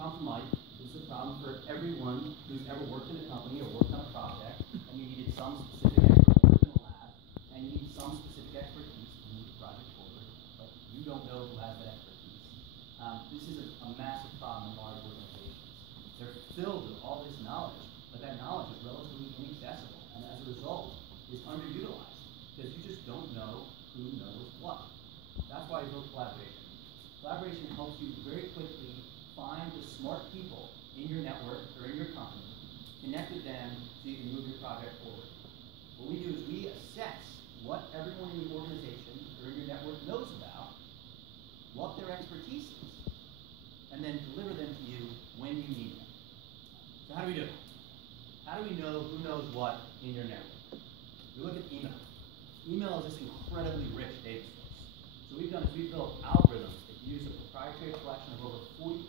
problem for Mike. This is a problem for everyone who's ever worked in a company or worked on a project, and you needed some specific expertise in a lab, and you need some specific expertise to move the project forward, but you don't know who has that expertise. This is a massive problem in large organizations. They're filled with all this knowledge, but that knowledge is relatively inaccessible, and as a result, is underutilized, because you just don't know who knows what. That's why you build collaboration. Collaboration helps you very quickly find the smart people in your network or in your company, connect with them so you can move your project forward. What we do is we assess what everyone in your organization or in your network knows about, what their expertise is, and then deliver them to you when you need them. So how do we do it? How do we know who knows what in your network? We look at email. Email is this incredibly rich data source. So what we've done is we've built algorithms that use a proprietary collection of over 40,000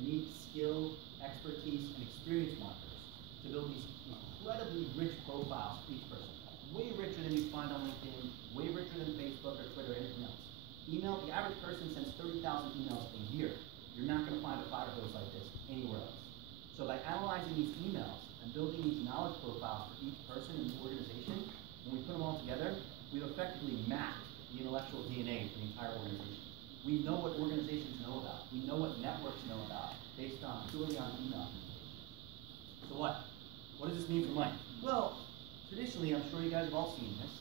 unique skill, expertise, and experience markers to build these incredibly rich profiles for each person. Way richer than you find on LinkedIn, way richer than Facebook or Twitter or anything else. Email, the average person sends 30,000 emails a year. You're not going to find a fire hose like this anywhere else. So by analyzing these emails and building these knowledge profiles for each person in the organization, when we put them all together, we've effectively mapped the intellectual DNA for the entire organization. We know what organizations know about. We know what networks know about based on purely on email. So what? What does this mean for Mike? Well, traditionally, I'm sure you guys have all seen this.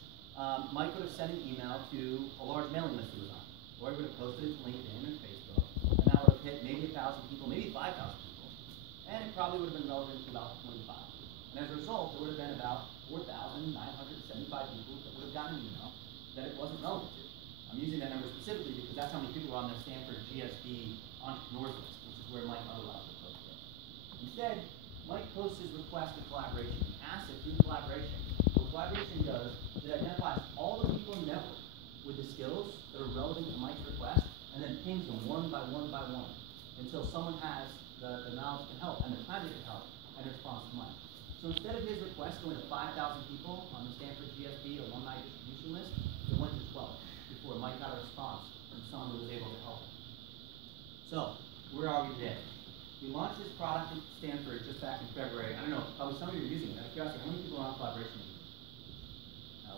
Mike would have sent an email to a large mailing list he was on, or he would have posted it to LinkedIn and Facebook, and that would have hit maybe 1,000 people, maybe 5,000 people, and it probably would have been relevant to about 25. And as a result, there would have been about 4,975 people that would have gotten an email that it wasn't relevant to. I'm using that number specifically because that's how many people are on the Stanford GSB entrepreneurs list, which is where Mike otherwise would post it. Instead, Mike posts his request for collaboration. He asks it through collaboration. What collaboration does is it identifies all the people in the network with the skills that are relevant to Mike's request, and then pings them one by one until someone has the knowledge to help and the time to help and responds to Mike. So instead of his request going to 5,000 people on the Stanford GSB alumni distribution list, it went to 12 before Mike got a response from someone who was able to help him. So, where are we today? We launched this product at Stanford just back in February. I don't know, probably some of you are using it. Out of curiosity, how many people are on collaboration?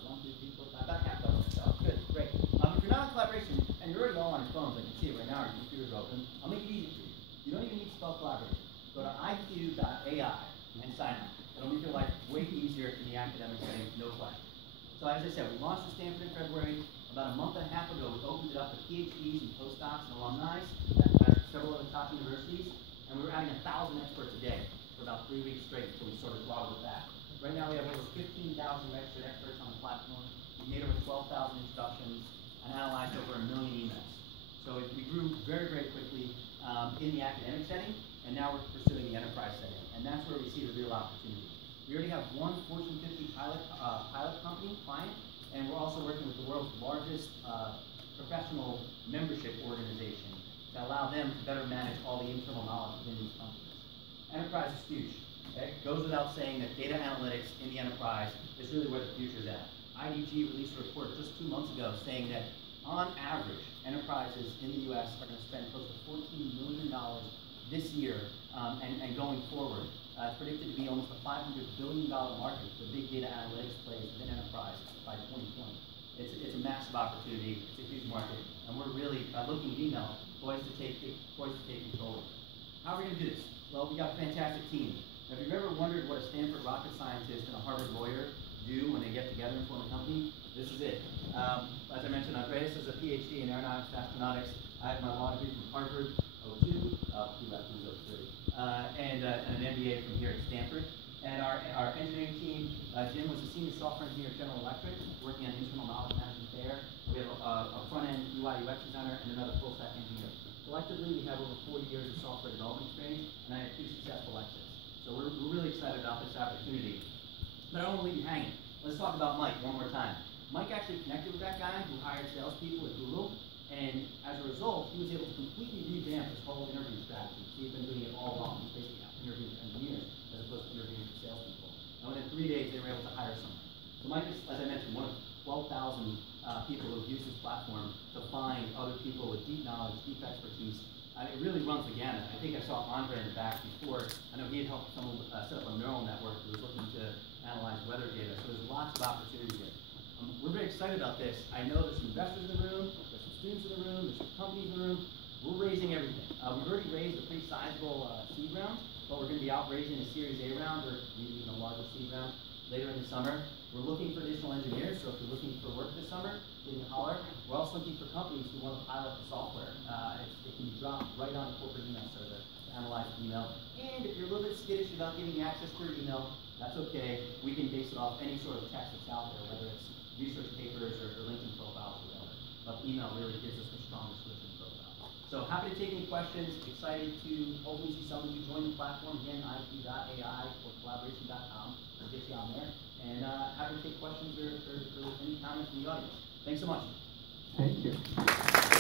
1, 2, 3, 4, 5, about half of them. So, good, great. If you're not on collaboration, and you're already all on your phones, I can see it right now, or your computers are open, I'll make it easy for you. You don't even need to spell collaboration. Go to iq.ai and sign up. It'll make your life way easier in the academic setting, no question. So as I said, we launched at Stanford in February. About a month and a half ago, we opened it up to PhDs and postdocs and alumni at several other top universities, and we were adding 1,000 experts a day for about 3 weeks straight until we sort of throttled it back. Right now, we have over 15,000 registered experts on the platform. We made over 12,000 introductions and analyzed over 1 million emails. So we grew very, very quickly in the academic setting, and now we're pursuing the enterprise setting, and that's where we see the real opportunity. We already have one Fortune 50 pilot company client, and we're also working with the world's largest professional membership organization to allow them to better manage all the internal knowledge within these companies. Enterprise is huge. Okay? It goes without saying that data analytics in the enterprise is really where the future is at. IDG released a report just 2 months ago saying that on average, enterprises in the US are going to spend close to $14 million this year and going forward. It's predicted to be almost a $500 billion market for big data analytics plays within enterprise by 2020. It's a massive opportunity. It's a huge market, and we're really looking at email poised to take control. How are we going to do this? Well, we got a fantastic team. Now, if you've ever wondered what a Stanford rocket scientist and a Harvard lawyer do when they get together and form a company, this is it. As I mentioned, Andreas is a PhD in aeronautics and astronautics. I have my law degree from Harvard, 02, and an MBA from here at Stanford. And our engineering team, Jim was a senior software engineer at General Electric, working on internal knowledge management there. We have a front-end UI UX designer and another full-stack engineer. Collectively, we have over 40 years of software development experience, and I have 2 successful exits. So we're really excited about this opportunity. But I don't want to leave you hanging. Let's talk about Mike one more time. Mike actually connected with that guy who hired salespeople at Google, and as a result, he was able to completely revamp his whole interview strategy. He's been doing it all wrong. He's basically interviewing engineers as opposed to interviewing salespeople. And within 3 days, they were able to hire someone. So Mike is, as I mentioned, one of 12,000 people who have used this platform to find other people with deep knowledge, deep expertise. It really runs the gamut. I think I saw Andre in the back before. I know he had helped someone set up a neural network who was looking to analyze weather data. So there's lots of opportunity here. We're very excited about this. I know there's some investors in the room, there's some students in the room, there's some companies in the room. We're raising everything. We've already raised a pretty sizable seed round, but we're going to be out raising a Series A round or maybe even a larger seed round later in the summer. We're looking for additional engineers, so if you're looking for work this summer, give me a holler. We're also looking for companies who want to pilot the software. It can be dropped right on a corporate email server to analyze the email. And if you're a little bit skittish about giving access to your email, that's okay. We can base it off any sort of text that's out there, whether it's research papers or LinkedIn profiles or whatever. But email really gives us the strongest LinkedIn profile. So happy to take any questions. Excited to hopefully see some of you join the platform. Again, it.ai or collaboration.com. We'll get you on there. And happy to take questions or any comments from the audience. Thanks so much. Thank you.